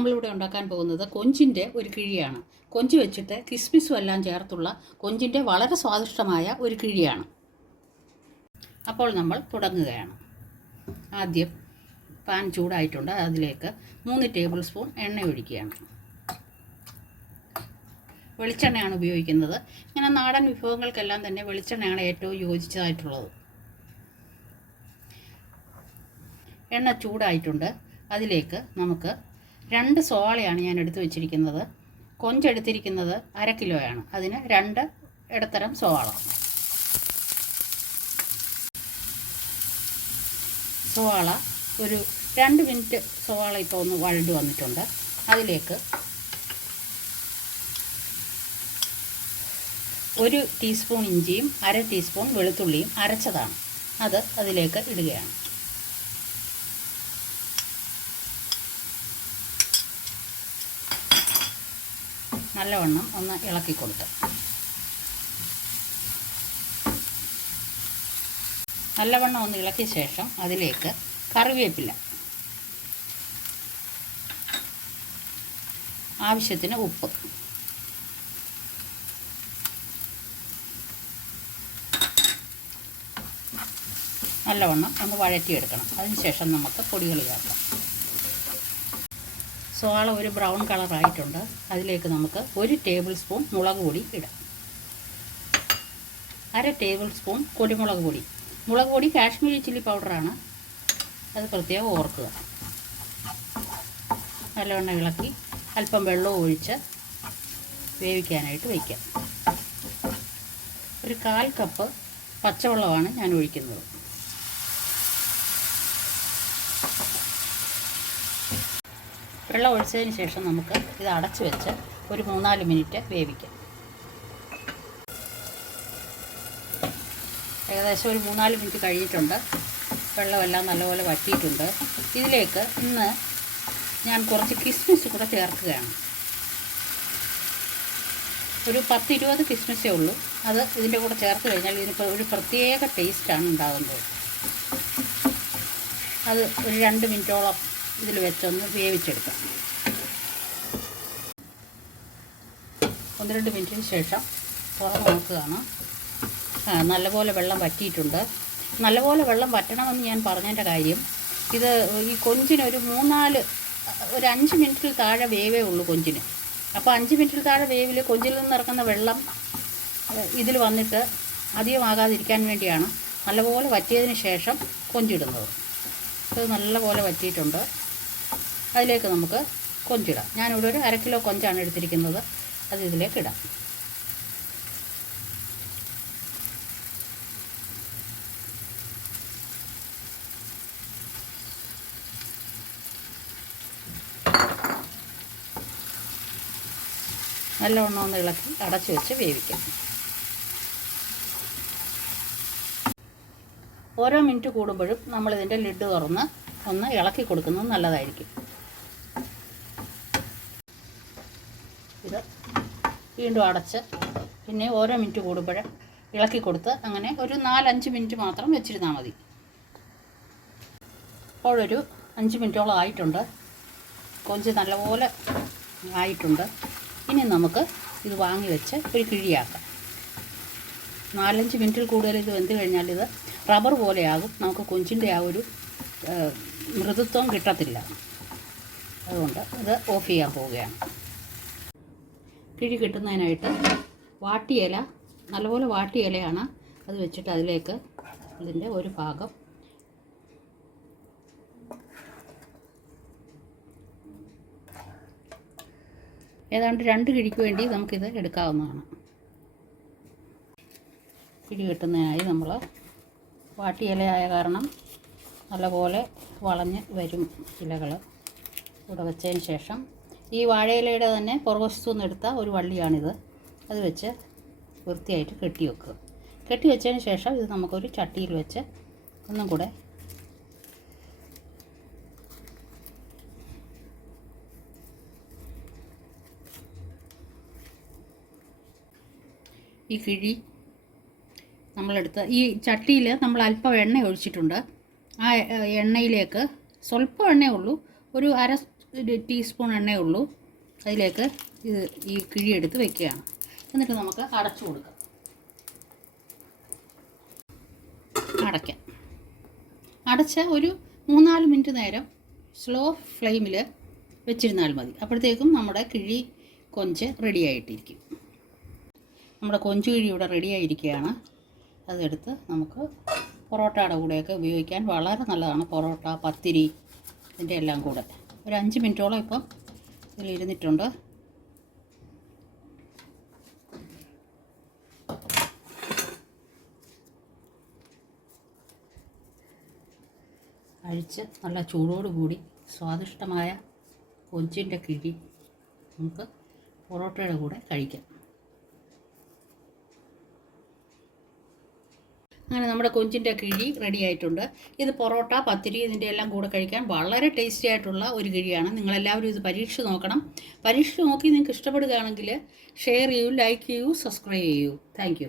നമ്മളിവിടെ ഉണ്ടാക്കാൻ പോകുന്നത് കൊഞ്ചിന്റെ ഒരു കിഴിയാണ്. കൊഞ്ച് വെച്ചിട്ട് കിസ്മിസും എല്ലാം ചേർത്തുള്ള കൊഞ്ചിന്റെ വളരെ സ്വാദിഷ്ടമായ ഒരു കിഴിയാണ്. അപ്പോൾ നമ്മൾ തുടങ്ങുകയാണ്. ആദ്യം പാൻ ചൂടായിട്ടുണ്ട്. അതിലേക്ക് മൂന്ന് ടേബിൾ സ്പൂൺ എണ്ണ ഒഴിക്കുകയാണ്. വെളിച്ചെണ്ണയാണ് ഉപയോഗിക്കുന്നത്. ഇങ്ങനെ നാടൻ വിഭവങ്ങൾക്കെല്ലാം തന്നെ വെളിച്ചെണ്ണയാണ് ഏറ്റവും യോജിച്ചതായിട്ടുള്ളത്. എണ്ണ ചൂടായിട്ടുണ്ട്. അതിലേക്ക് നമുക്ക് രണ്ട് സോളയാണ് ഞാൻ എടുത്തു വെച്ചിരിക്കുന്നത്. കൊഞ്ചെടുത്തിരിക്കുന്നത് അര കിലോയാണ്. അതിന് രണ്ട് ഇടത്തരം സോള സോള ഒരു രണ്ട് മിനിറ്റ് സോള ഇപ്പോൾ ഒന്ന് വഴണ്ടി വന്നിട്ടുണ്ട്. അതിലേക്ക് ഒരു ടീസ്പൂൺ ഇഞ്ചിയും അര ടീസ്പൂൺ വെളുത്തുള്ളിയും അരച്ചതാണ്. അത് അതിലേക്ക് ഇടുകയാണ്. നല്ലവണ്ണം ഒന്ന് ഇളക്കി കൊടുത്ത്. നല്ലവണ്ണം ഒന്ന് ഇളക്കിയ ശേഷം അതിലേക്ക് കറിവേപ്പില. ആവശ്യത്തിന് ഉപ്പ്. നല്ലവണ്ണം ഒന്ന് വഴറ്റിയെടുക്കണം. അതിനുശേഷം നമുക്ക് പൊടികൾ ചേർക്കാം. സോള ഒരു ബ്രൗൺ കളറായിട്ടുണ്ട്. അതിലേക്ക് നമുക്ക് ഒരു ടേബിൾ സ്പൂൺ മുളക് പൊടി ഇടാം. അര ടേബിൾ സ്പൂൺ കുരുമുളക് പൊടി. മുളക് പൊടി കാശ്മീരി ചില്ലി പൗഡറാണ്. അത് പ്രത്യേകം ഓർക്കുക. നല്ലവണ്ണം ഇളക്കി അല്പം വെള്ളവും ഒഴിച്ച് വേവിക്കാനായിട്ട് വയ്ക്കാം ഒരു കാൽ കപ്പ് പച്ചവെള്ളമാണ് ഞാൻ ഒഴിക്കുന്നത്. വെള്ളം ഒഴിച്ചതിന് ശേഷം നമുക്ക് ഇത് അടച്ച് വെച്ച് ഒരു മൂന്നാൽ മിനിറ്റ് വേവിക്കാം. ഏകദേശം ഒരു മൂന്നാൽ മിനിറ്റ് കഴിഞ്ഞിട്ടുണ്ട്. വെള്ളമെല്ലാം നല്ലപോലെ വറ്റിയിട്ടുണ്ട്. ഇതിലേക്ക് ഇന്ന് ഞാൻ കുറച്ച് കിസ്മിസ് കൂടെ ചേർക്കുകയാണ്. ഒരു പത്ത് ഇരുപത് കിസ്മിസേ ഉള്ളൂ. അത് ഇതിന്റെ കൂടെ ചേർത്ത് കഴിഞ്ഞാൽ ഇതിന് ഒരു പ്രത്യേക ടേസ്റ്റാണ് ഉണ്ടാകുന്നത്. അത് ഒരു രണ്ട് മിനിറ്റോളം ഇതിൽ വെച്ചൊന്ന് വേവിച്ചെടുക്കാം. ഒന്ന് രണ്ട് മിനിറ്റിന് ശേഷം തുറന്ന് നോക്കുകയാണ്. നല്ലപോലെ വെള്ളം വറ്റിയിട്ടുണ്ട്. നല്ലപോലെ വെള്ളം വറ്റണമെന്ന് ഞാൻ പറഞ്ഞതിന്റെ കാര്യം ഇത് ഈ കൊഞ്ചിന് ഒരു മൂന്നാൽ ഒരു അഞ്ച് മിനിറ്റിൽ താഴെ വേവേ ഉള്ളൂ കൊഞ്ചിന്. അപ്പോൾ അഞ്ച് മിനിറ്റിൽ താഴെ വേവിൽ കൊഞ്ചിൽ നിന്ന് ഇറക്കുന്ന വെള്ളം ഇതിൽ വന്നിട്ട് അധികമാകാതിരിക്കാൻ വേണ്ടിയാണ് നല്ലപോലെ വറ്റിയതിന് ശേഷം കൊഞ്ചിടുന്നത്. ഇത് നല്ലപോലെ വറ്റിയിട്ടുണ്ട്. അതിലേക്ക് നമുക്ക് കൊഞ്ചിടാം. ഞാനിവിടെ ഒരു അര കിലോ കൊഞ്ചാണ് എടുത്തിരിക്കുന്നത്. അത് ഇതിലേക്ക് ഇടാം. നല്ലവണ്ണം ഒന്ന് ഇളക്കി അടച്ചു വെച്ച് വേവിക്കാം. ഓരോ മിനിറ്റ് കൂടുമ്പോഴും നമ്മളിതിന്റെ ലിഡ് തുറന്ന് ഒന്ന് ഇളക്കി കൊടുക്കുന്നത് നല്ലതായിരിക്കും. ഇത് വീണ്ടും അടച്ച് പിന്നെ ഓരോ മിനിറ്റ് കൂടുമ്പോഴും ഇളക്കി കൊടുത്ത് അങ്ങനെ ഒരു നാലഞ്ച് മിനിറ്റ് മാത്രം വെച്ചിരുന്നാൽ മതി. ഇപ്പോഴൊരു അഞ്ച് മിനിറ്റോളം ആയിട്ടുണ്ട്. കൊഞ്ച് നല്ലപോലെ ആയിട്ടുണ്ട്. ഇനി നമുക്ക് ഇത് വാങ്ങി വെച്ച് ഒരു കിഴിയാക്കാം. നാലഞ്ച് മിനിറ്റിൽ കൂടുതൽ ഇത് വെന്ത് കഴിഞ്ഞാൽ ഇത് റബ്ബർ പോലെയാകും നമുക്ക് കൊഞ്ചിന്റെ ആ ഒരു മൃദുത്വം കിട്ടത്തില്ല. അതുകൊണ്ട് ഇത് ഓഫ് ചെയ്യാൻ പോവുകയാണ്. കിഴി കിട്ടുന്നതിനായിട്ട് വാട്ടിയില നല്ലപോലെ വാട്ടിയിലയാണ് അത് വെച്ചിട്ട് അതിലേക്ക് ഇതിന്റെ ഒരു ഭാഗം ഏതാണ്ട് രണ്ട് കിഴിക്ക് വേണ്ടി നമുക്കിത് എടുക്കാവുന്നതാണ്. കിഴി കിട്ടുന്നതിനായി നമ്മൾ വാട്ടിയിലയായ കാരണം നല്ലപോലെ വളഞ്ഞ് വരും ഇലകൾ. ഇവിടെ വെച്ചതിന് ശേഷം ഈ വാഴയിലയുടെ തന്നെ പുറവശത്തു നിന്ന് എടുത്ത ഒരു വള്ളിയാണിത്. അത് വെച്ച് വൃത്തിയായിട്ട് കെട്ടി വെക്കുക. കെട്ടി വെച്ചതിന് ശേഷം ഇത് നമുക്കൊരു ചട്ടിയിൽ വെച്ച് ഒന്നും കൂടെ ഈ കിഴി നമ്മളെടുത്ത് ഈ ചട്ടിയിൽ നമ്മൾ അല്പം എണ്ണ ഒഴിച്ചിട്ടുണ്ട്. ആ എണ്ണയിലേക്ക് സ്വല്പം എണ്ണയേ ഉള്ളൂ. ഒരു അര ഒരു ടീസ്പൂൺ എണ്ണയേ ഉള്ളൂ അതിലേക്ക് ഇത് ഈ കിഴിയെടുത്ത് വെക്കുകയാണ്. എന്നിട്ട് നമുക്ക് അടച്ചു കൊടുക്കാം. അടയ്ക്കാം. അടച്ച ഒരു മൂന്നാൽ മിനിറ്റ് നേരം സ്ലോ ഫ്ലെയിമിൽ വെച്ചിരുന്നാൽ മതി. അപ്പോഴത്തേക്കും നമ്മുടെ കിഴി കൊഞ്ച് റെഡി ആയിട്ടിരിക്കും. നമ്മുടെ കൊഞ്ച് കിഴി ഇവിടെ റെഡി ആയിരിക്കുകയാണ്. അതെടുത്ത് നമുക്ക് പൊറോട്ടയുടെ കൂടെയൊക്കെ ഉപയോഗിക്കാൻ വളരെ നല്ലതാണ്. പൊറോട്ട പത്തിരി ഇതിന്റെ എല്ലാം കൂടെ. ഒരു അഞ്ച് മിനിറ്റോളം ഇപ്പം ഇതിലിരുന്നിട്ടുണ്ട് അഴിച്ച് നല്ല ചൂടോടുകൂടി സ്വാദിഷ്ടമായ കൊഞ്ചിന്റെ കിഴി നമുക്ക് പൊറോട്ടയുടെ കൂടെ കഴിക്കാം. അങ്ങനെ നമ്മുടെ കൊഞ്ചിന്റെ കിഴി റെഡി ആയിട്ടുണ്ട്. ഇത് പൊറോട്ട പത്തിരി ഇതിന്റെ എല്ലാം കൂടെ കഴിക്കാൻ വളരെ ടേസ്റ്റി ആയിട്ടുള്ള ഒരു കിഴിയാണ്. നിങ്ങളെല്ലാവരും ഇത് പരീക്ഷിച്ച് നോക്കണം. പരീക്ഷിച്ച് നോക്കി നിങ്ങൾക്ക് ഇഷ്ടപ്പെടുകയാണെങ്കിൽ ഷെയർ ചെയ്യൂ ലൈക്ക് ചെയ്യൂ സബ്സ്ക്രൈബ് ചെയ്യൂ. താങ്ക്